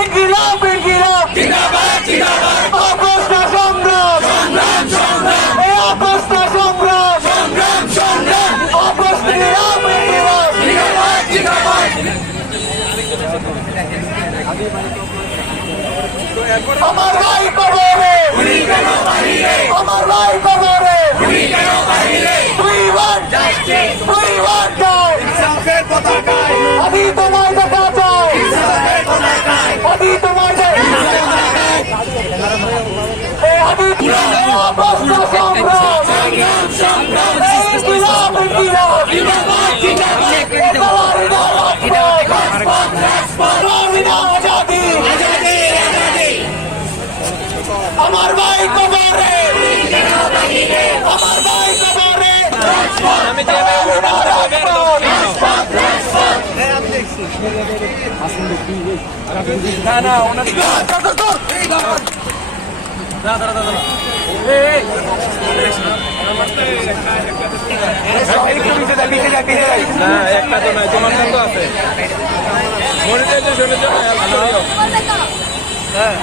ইনকিলাব ইনকিলাব অবস্থা সংগ্রাম এই অবস্থা সংগ্রাম অবস্থা আমার ভাই কবরে আমার ভাই কবরে We want justice. अभी তোমায় দেখা চাই अभी তোমায় অবস্থা সংগ্রাম ইনকিলাব আজাদি আমার ভাই কবরে আমার ভাই কবরে আমি না না ওনার একটা তো নয় তোমার তো আছে হ্যাঁ